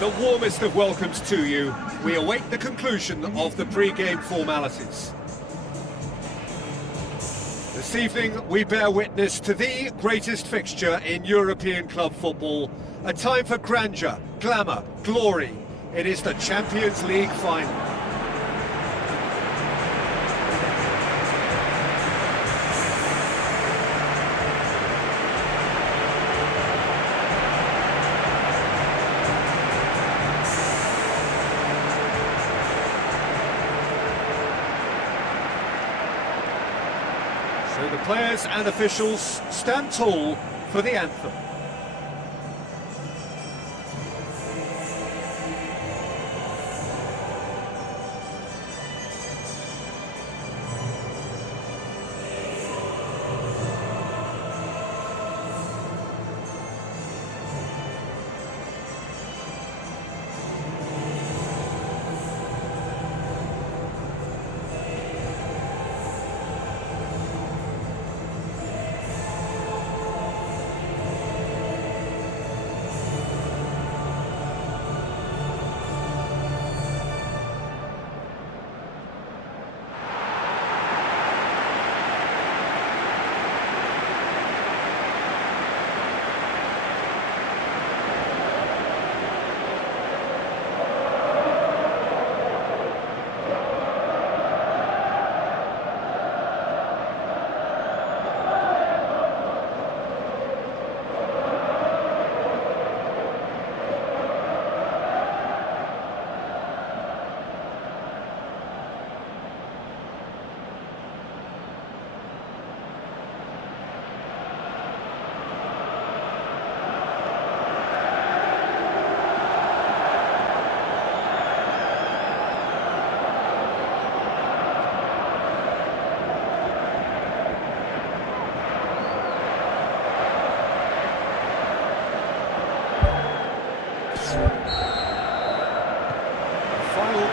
The warmest of welcomes to you. We await the conclusion of the pre-game formalities. This evening we bear witness to the greatest fixture in European club football. A time for grandeur, glamour, glory. It is the Champions League final. So the players and officials stand tall for the anthem.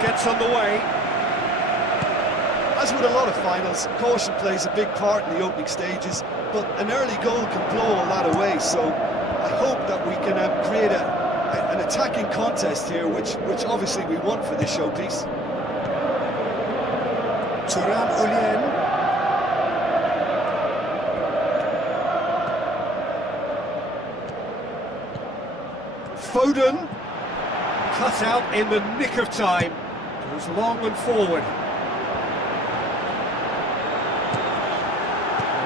Gets underway. As with a lot of finals, caution plays a big part in the opening stages, but an early goal can blow all that away, so I hope that we can create an attacking contest here, which obviously we want for this showpiece. Eugine. Foden, cut out in the nick of time. Goes long and forward.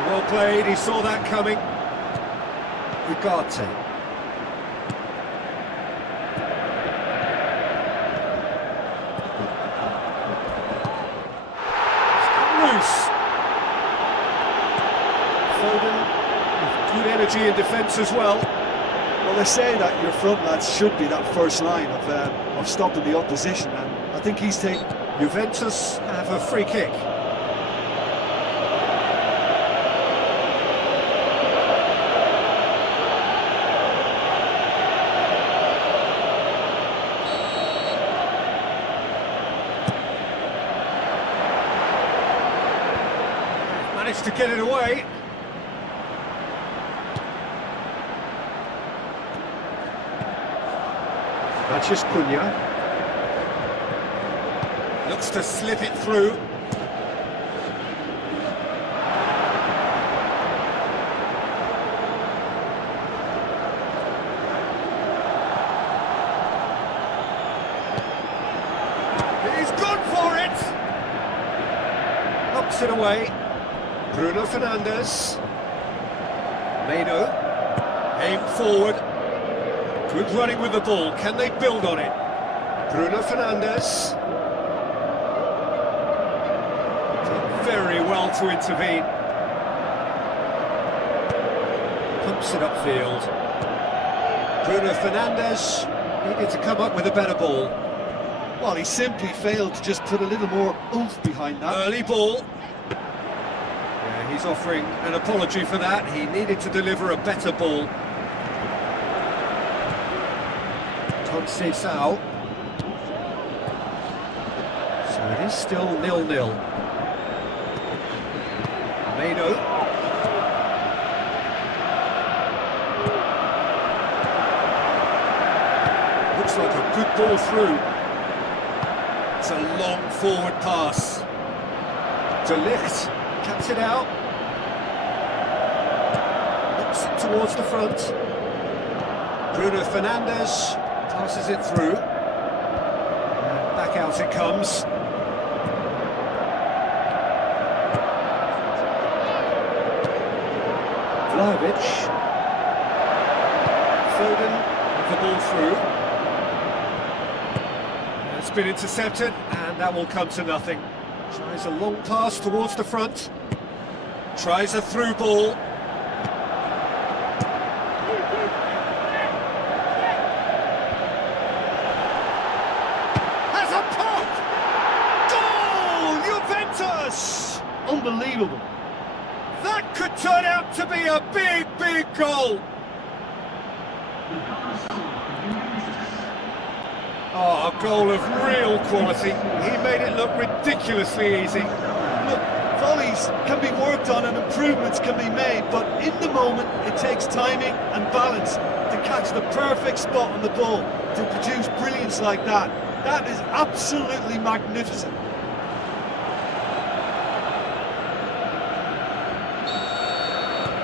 Well played, he saw that coming. Ugarte. It's come loose. Foden with good energy in defence as well. Well, they say that your front lads should be that first line of stopping the opposition, and I think he's taken. Juventus have a free kick. Managed to get it away. That's Cunha. Looks to slip it through. Puts it away. Bruno Fernandes. Meno. Aim forward. Good running with the ball. Can they build on it? Bruno Fernandes. Did very well to intervene. Pumps it upfield. Bruno Fernandes needed to come up with a better ball. Well, he simply failed to just put a little more oomph behind that. Early ball. Yeah, he's offering an apology for that. He needed to deliver a better ball. Kasih. So it is still 0-0. Meno. Looks like a good ball through. It's a long forward pass. De Ligt cuts it out. Looks it towards the front. Bruno Fernandes passes it through. And back out it comes. Vlahovic. Foden with the ball through. It's been intercepted, and that will come to nothing. Tries a long pass towards the front. Tries a through ball. Has a pop! Goal! Juventus! Unbelievable. That could turn out to be a big, big goal. Oh, a goal of real quality. He made it look ridiculously easy. Look, volleys can be worked on and improvements can be made, but in the moment it takes timing and balance to catch the perfect spot on the ball to produce brilliance like that. That is absolutely magnificent.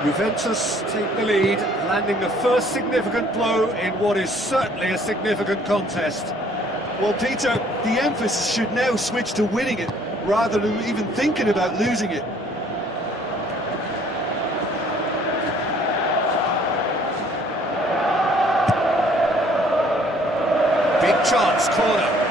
Juventus take the lead, landing the first significant blow in what is certainly a significant contest. Well, Peter, the emphasis should now switch to winning it, rather than even thinking about losing it. Big chance, corner.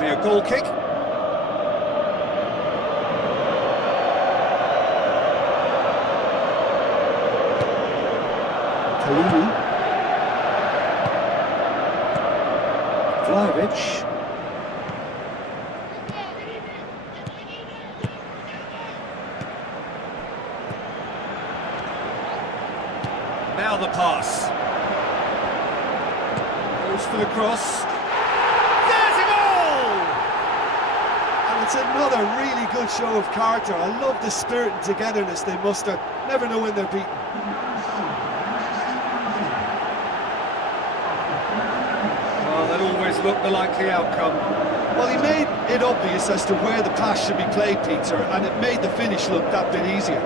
Be a goal kick. Terima. Vlahovic. Now the pass. Goes for the cross. It's another really good show of character. I love the spirit and togetherness they muster. Never know when they're beaten. Well, that always looked the likely outcome. Well, he made it obvious as to where the pass should be played, Peter, and it made the finish look that bit easier.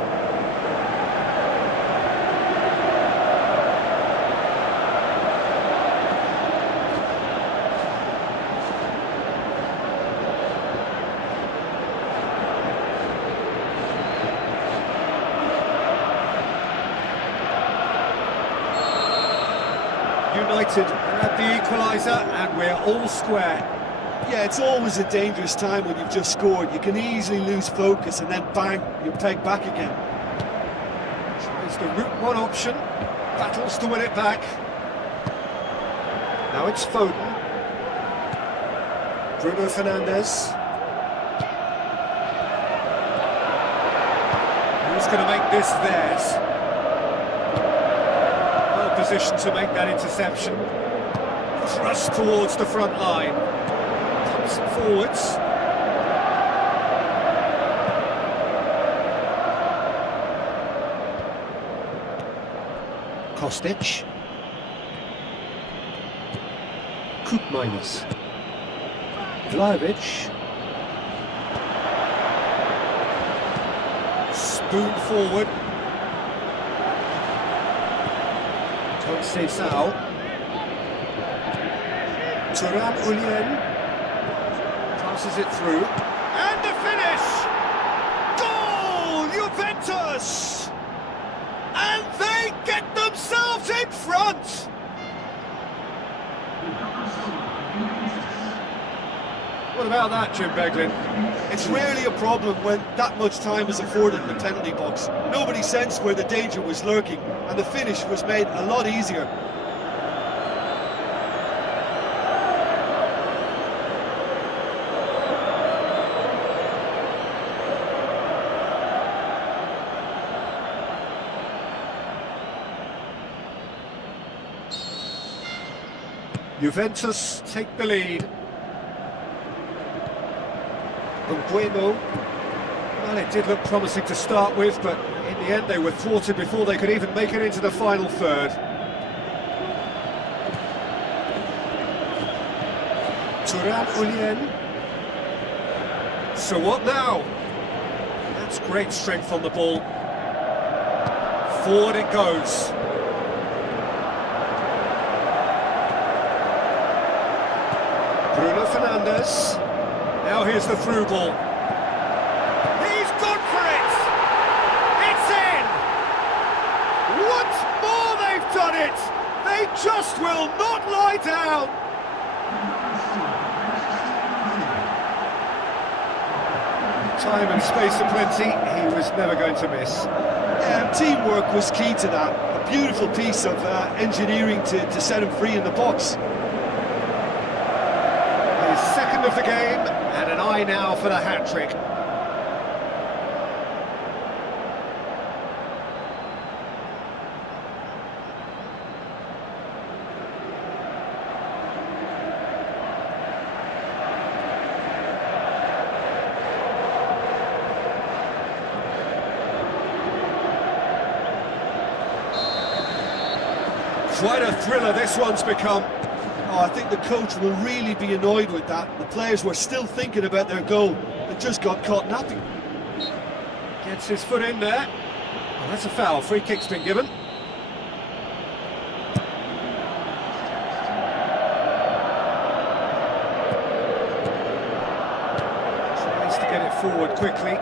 United had the equaliser and we're all square. Yeah, it's always a dangerous time when you've just scored. You can easily lose focus and then bang, you're pegged back again. Tries the route one option, battles to win it back. Now it's Foden. Bruno Fernandes. Who's going to make this theirs? Position to make that interception. Thrust towards the front line. Pumps it forwards. Kostic. Koopmeiners. Vlahovic. Spoon forward. Conceição. Eugine. Passes it through. And the finish! Goal! Juventus! And they get themselves in front! What about that, Jim Beglin? It's rarely a problem when that much time is afforded in the penalty box. Nobody sensed where the danger was lurking, and the finish was made a lot easier. Juventus take the lead. Bueno. Well, it did look promising to start with, but in the end they were thwarted before they could even make it into the final third. Eugine. So what now? That's great strength on the ball. Forward it goes. Bruno Fernandes. Now here's the through ball. He's gone for it! It's in! Once more they've done it! They just will not lie down! Time and space aplenty, he was never going to miss. Teamwork was key to that. A beautiful piece of engineering to set him free in the box. His second of the game, and an eye now for the hat-trick. Quite a thriller this one's become. Oh, I think the coach will really be annoyed with that. The players were still thinking about their goal and just got caught napping. Gets his foot in there. Well, that's a foul. Free kick's been given. Tries to get it forward quickly.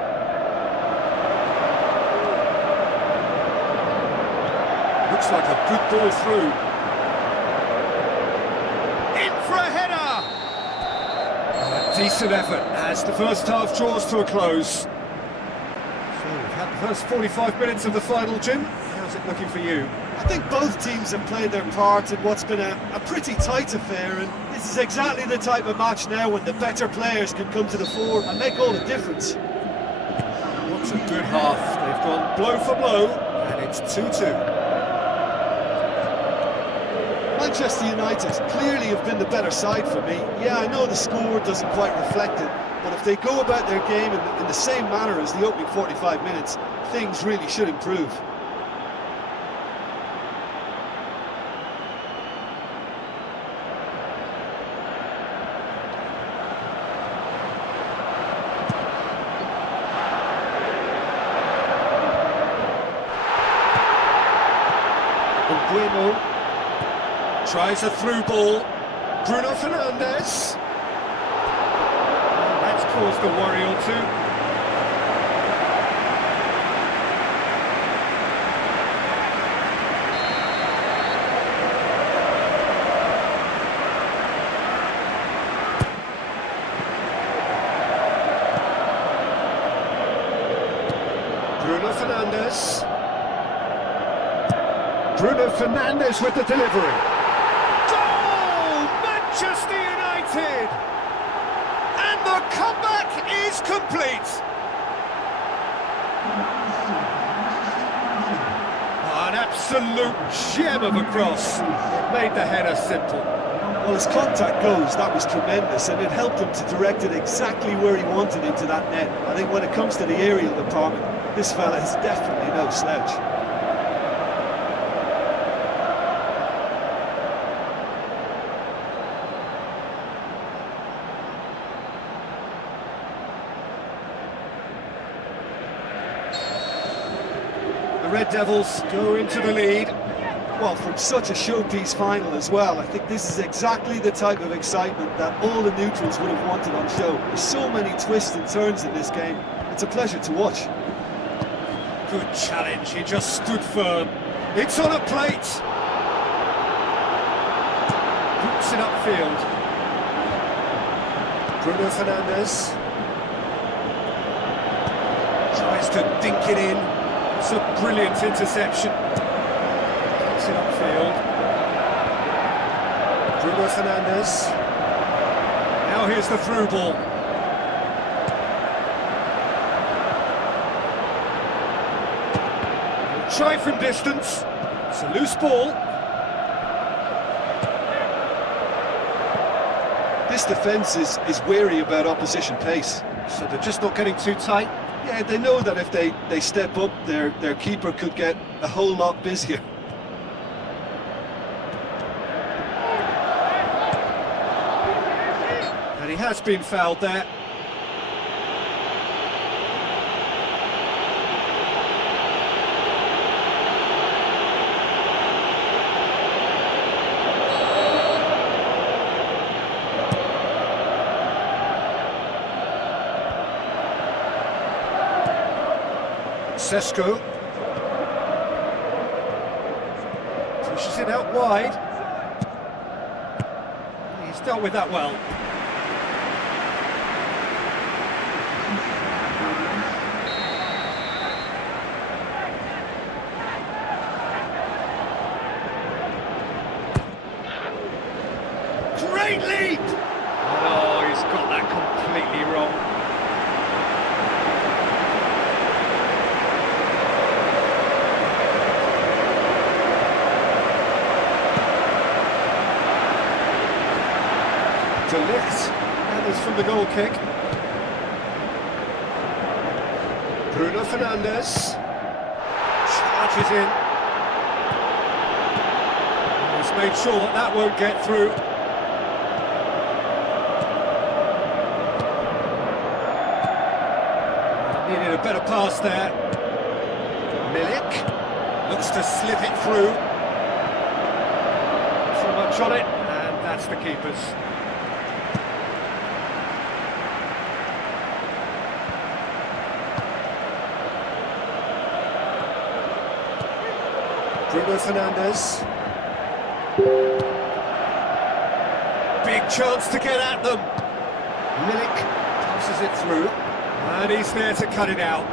Looks like a good ball through. In for a header! A decent effort as the first half draws to a close. So we've had the first 45 minutes of the final, Jim. How's it looking for you? I think both teams have played their part in what's been a pretty tight affair, and this is exactly the type of match now when the better players can come to the fore and make all the difference. What's a good half? They've gone blow for blow, and it's 2-2. Manchester United clearly have been the better side for me. Yeah, I know the score doesn't quite reflect it, but if they go about their game in the same manner as the opening 45 minutes, things really should improve. Bueno. Tries a through ball. Bruno Fernandes. That's caused a worry or two. Bruno Fernandes. Bruno Fernandes with the delivery. Manchester United! And the comeback is complete! An absolute gem of a cross. It made the header simple. Well, as contact goes, that was tremendous, and it helped him to direct it exactly where he wanted into that net. I think when it comes to the aerial department, this fella is definitely no slouch. The Red Devils go into the lead. Well, from such a showpiece final as well, I think this is exactly the type of excitement that all the neutrals would have wanted on show. There's so many twists and turns in this game. It's a pleasure to watch. Good challenge, he just stood firm. It's on a plate. Puts it upfield. Bruno Fernandes. Tries to dink it in. It's a brilliant interception. Puts it upfield. Bruno Fernandes. Now here's the through ball. Try from distance. It's a loose ball. This defence is wary about opposition pace. So they're just not getting too tight. Yeah, they know that if they step up, their keeper could get a whole lot busier. And he has been fouled there. Sesko pushes it out wide. He's dealt with that well. Great leap! Oh, he's got that completely wrong. De Ligt, that is from the goal kick. Bruno Fernandes charges in. He's made sure that that won't get through. Needed a better pass there. Milik looks to slip it through. So much on it, and that's the keeper's. Bruno Fernandes. Big chance to get at them. Milik passes it through. And he's there to cut it out.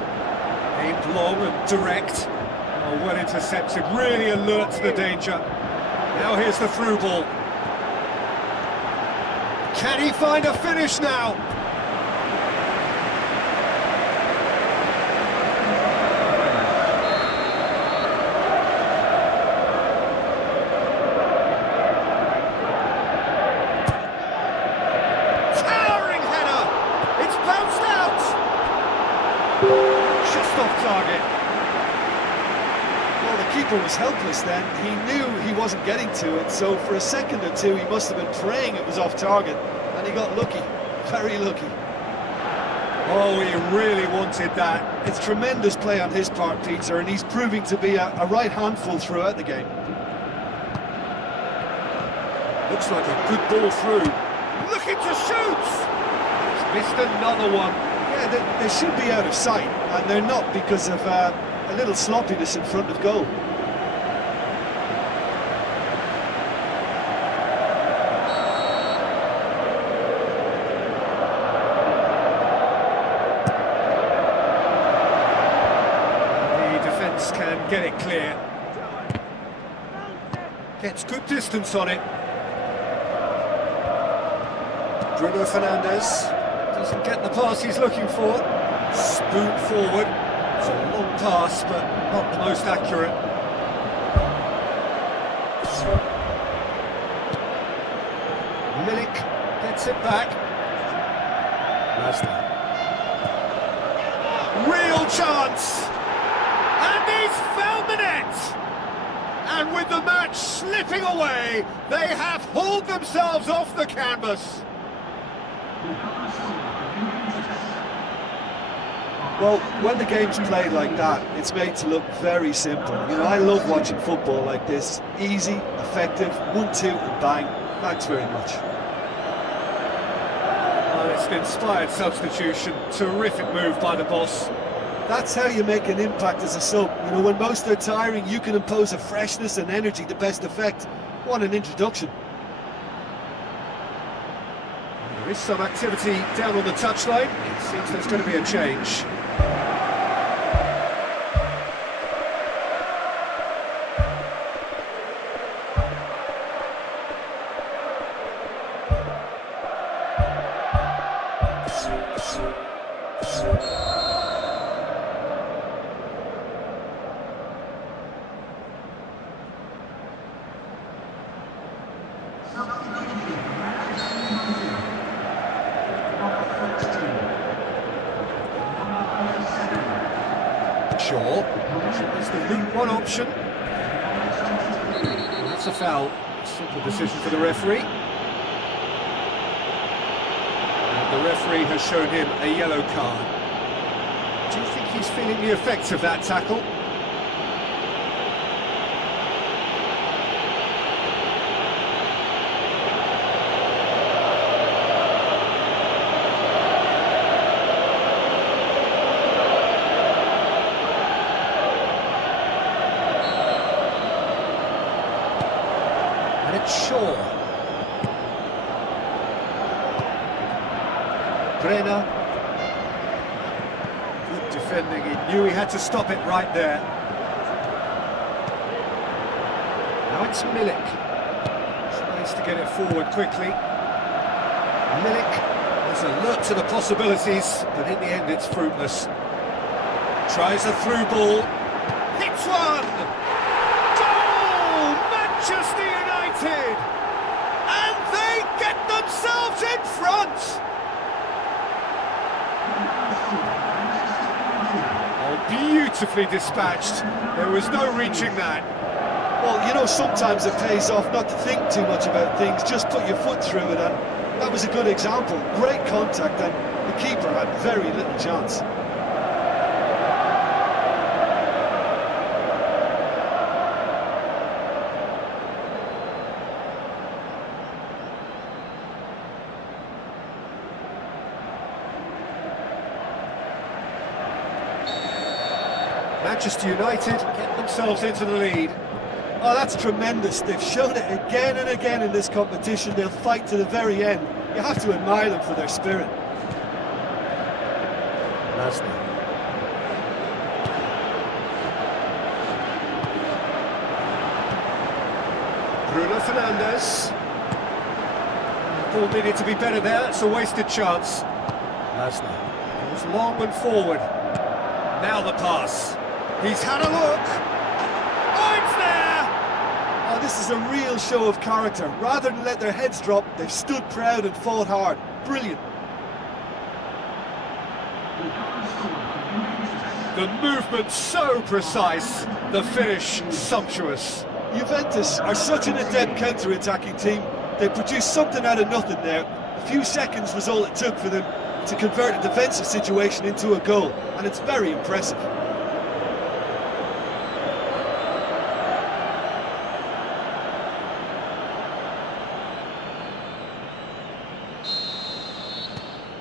Aimed long and direct. Oh, well intercepted, really alert to the danger. Now here's the through ball. Can he find a finish now? Just off target. Well, the keeper was helpless then. He knew he wasn't getting to it, so for a second or two he must have been praying it was off target, and he got lucky, very lucky. Oh, he really wanted that. It's tremendous play on his part, Peter, and he's proving to be a right handful throughout the game. Looks like a good ball through. Looking to shoot! He's missed another one. Yeah, they should be out of sight, and they're not because of a little sloppiness in front of goal. The defence can get it clear. Gets good distance on it. Bruno Fernandes doesn't get the pass he's looking for. Spoon forward. It's a long pass, but not the most accurate. Milik gets it back. Masna. Real chance! And he's found the net! And with the match slipping away, they have hauled themselves off the canvas. Well, when the game's played like that, it's made to look very simple. You know, I love watching football like this. Easy, effective, 1-2 and bang. Thanks very much. Well, it's an inspired substitution. Terrific move by the boss. That's how you make an impact as a sub. You know, when most are tiring, you can impose a freshness and energy to best effect. What an introduction. There is some activity down on the touchline. It seems there's going to be a change. It's the route one option. Well, that's a foul. Simple decision for the referee. And the referee has shown him a yellow card. Do you think he's feeling the effects of that tackle? Shaw. Brenner. Good defending, he knew he had to stop it right there. Now it's Milik. Tries to get it forward quickly. Milik is alert to the possibilities, but in the end it's fruitless. Tries a through ball. Hits one! Goal! Manchester United! And they get themselves in front! Oh, beautifully dispatched. There was no reaching that. Well, you know, sometimes it pays off not to think too much about things, just put your foot through it, and that was a good example. Great contact, and the keeper had very little chance. Manchester United get themselves into the lead. Oh, that's tremendous. They've shown it again and again in this competition. They'll fight to the very end. You have to admire them for their spirit. Bruno Fernandes. Ball needed to be better there. It's a wasted chance. Lasner goes long and forward. Now the pass. He's had a look. Oh, it's there! Oh, this is a real show of character. Rather than let their heads drop, they've stood proud and fought hard. Brilliant. The movement so precise, the finish sumptuous. Juventus are such an adept counter-attacking team. They produced something out of nothing there. A few seconds was all it took for them to convert a defensive situation into a goal, and it's very impressive.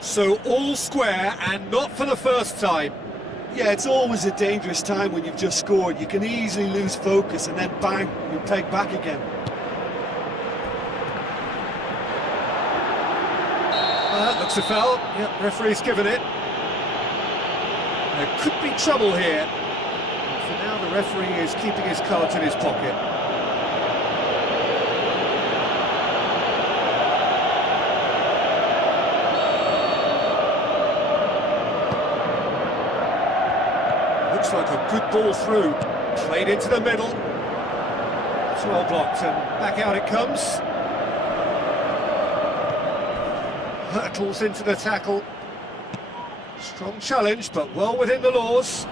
So all square, and not for the first time. Yeah, it's always a dangerous time when you've just scored. You can easily lose focus and then bang, you're pegged back again. That looks a foul. Yep, referee's given it. There could be trouble here. And for now, the referee is keeping his cards in his pocket. Looks like a good ball through. Played into the middle. It's well blocked, and back out it comes. Hurtles into the tackle. Strong challenge, but well within the laws.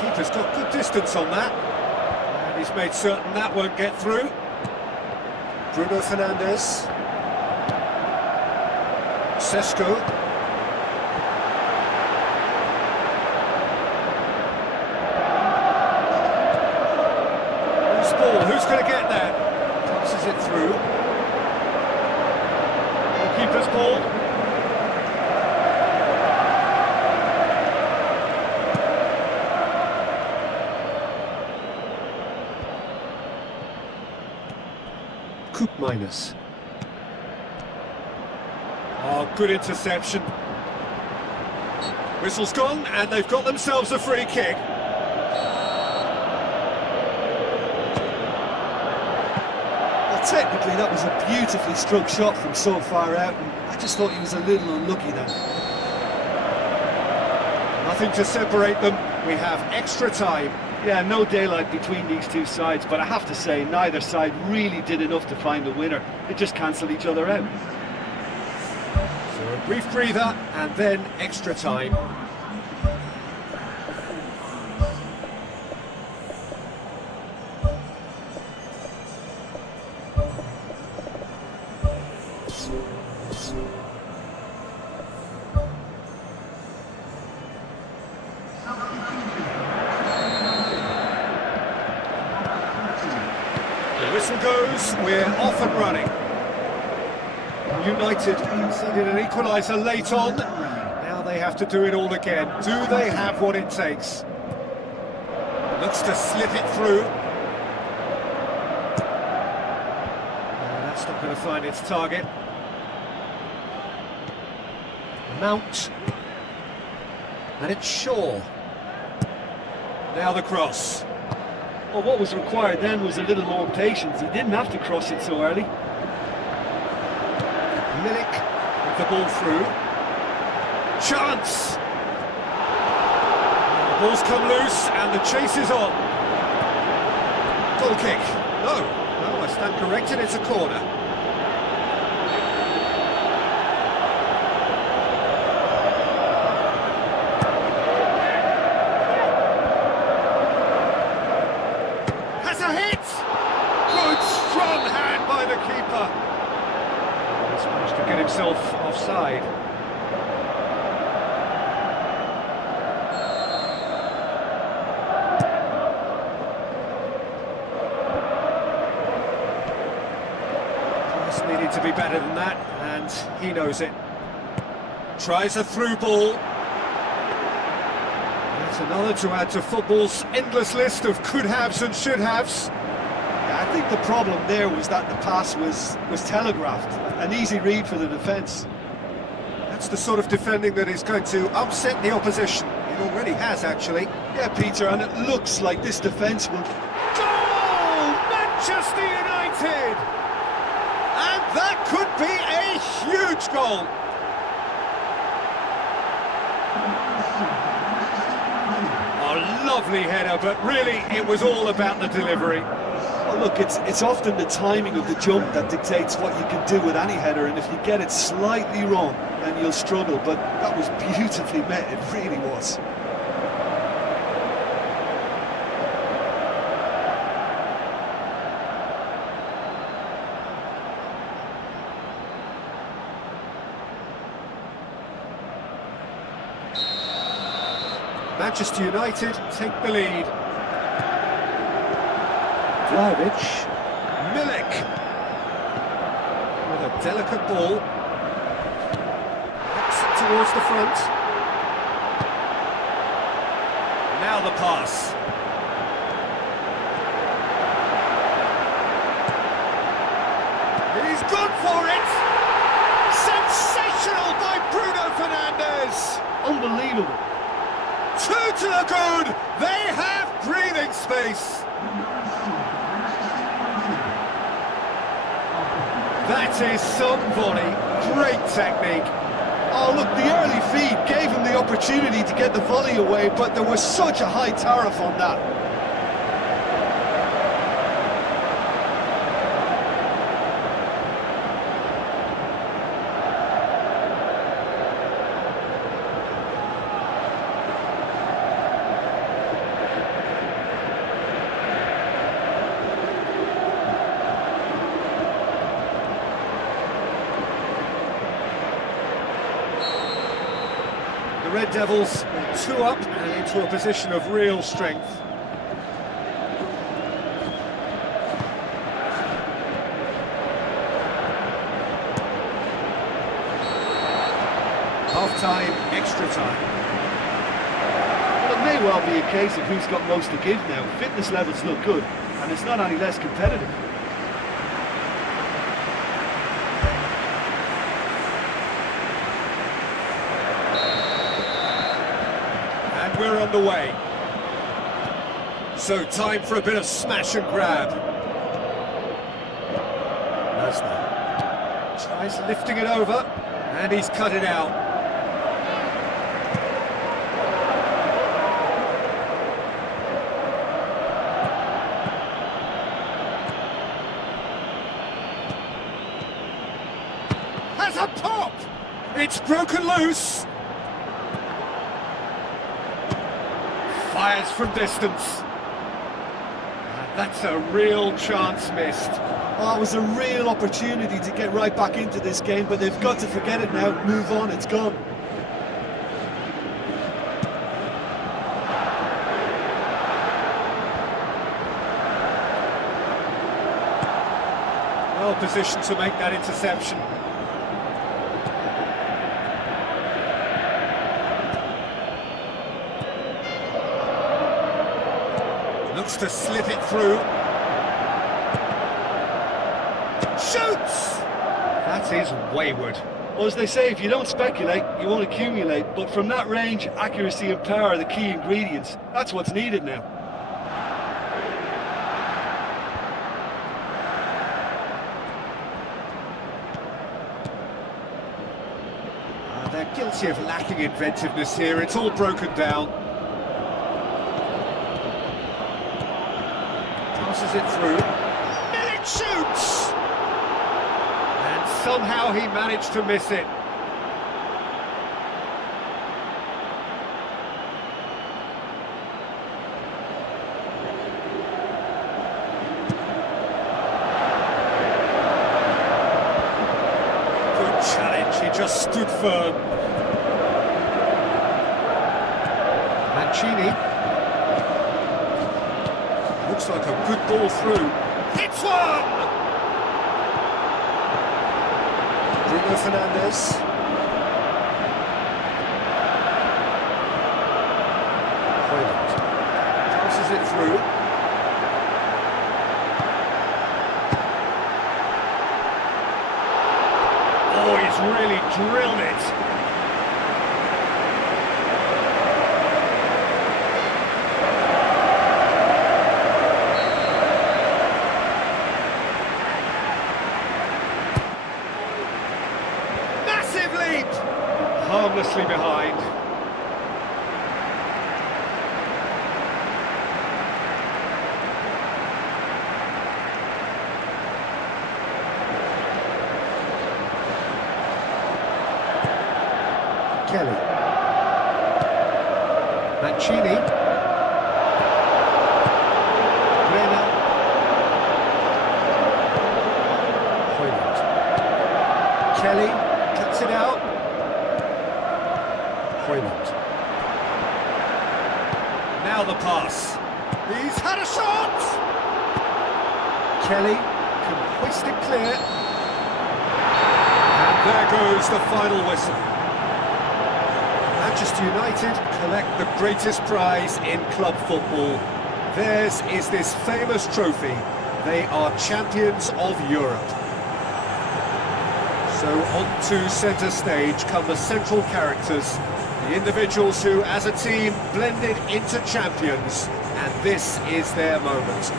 Keeper's got good distance on that. And he's made certain that won't get through. Bruno Fernandes. Sesko. Loose ball, who's going to get that? Passes it through. Keeper's ball. Coop minus. Oh, good interception. Whistle's gone, and they've got themselves a free kick. Well, technically, that was a beautifully struck shot from so far out, and I just thought he was a little unlucky then. Nothing to separate them. We have extra time. Yeah, no daylight between these two sides, but I have to say, neither side really did enough to find a winner. They just cancelled each other out. So a brief breather, and then extra time. The whistle goes, we're off and running. United conceded an equaliser late on. Now they have to do it all again. Do they have what it takes? Looks to slip it through. That's not going to find its target. Mount. And it's Shaw. Now the cross. Well, what was required then was a little more patience. He didn't have to cross it so early. Milik with the ball through. Chance! The ball's come loose and the chase is on. Goal kick. No, I stand corrected, it's a corner. Has a hit! Good, strong hand by the keeper. He's managed to get himself offside. Pass needed to be better than that, and he knows it. Tries a through ball. That's another to add to football's endless list of could-haves and should-haves. Yeah, I think the problem there was that the pass was telegraphed. An easy read for the defence. That's the sort of defending that is going to upset the opposition. It already has, actually. Yeah, Peter, and it looks like this defence will... Goal! Manchester United! And that could be a huge goal. A lovely header, but really it was all about the delivery. Well, look, it's often the timing of the jump that dictates what you can do with any header, and if you get it slightly wrong, then you'll struggle, but that was beautifully met, it really was. Manchester United take the lead. Vlahovic, Milik with a delicate ball. Backs it towards the front. Now the pass. He's gone for it! Sensational by Bruno Fernandes! Unbelievable. Two to the good! They have breathing space! That is some volley. Great technique. Oh, look, the early feed gave him the opportunity to get the volley away, but there was such a high tariff on that. The Red Devils 2 up and into a position of real strength. Half-time, extra time. Well, it may well be a case of who's got most to give now. Fitness levels look good, and it's not any less competitive. And we're on the way. So time for a bit of smash and grab. Lesnar tries lifting it over, and he's cut it out. Has a pop! It's broken loose! Fires from distance. That's a real chance missed. Oh, it was a real opportunity to get right back into this game, but they've got to forget it now, move on, it's gone. Well positioned to make that interception. Looks to slip it through. Shoots! That is wayward. Well, as they say, if you don't speculate, you won't accumulate. But from that range, accuracy and power are the key ingredients. That's what's needed now. They're guilty of lacking inventiveness here. It's all broken down. Passes it through. Milik shoots! And somehow he managed to miss it. Good challenge, he just stood firm. Mancini. Looks like a good ball through. Hits one! Bruno Fernandes. Hoyland. Passes it through. Oh, he's really drilled it. Harmlessly behind. Kelly. Mancini. Brenner. Hoyland. Kelly cuts it out. Hoyland. Now the pass. He's had a shot! Kelly can hoist it clear. And there goes the final whistle. Manchester United collect the greatest prize in club football. Theirs is this famous trophy. They are champions of Europe. So on to centre stage come the central characters, the individuals who, as a team, blended into champions, and this is their moment.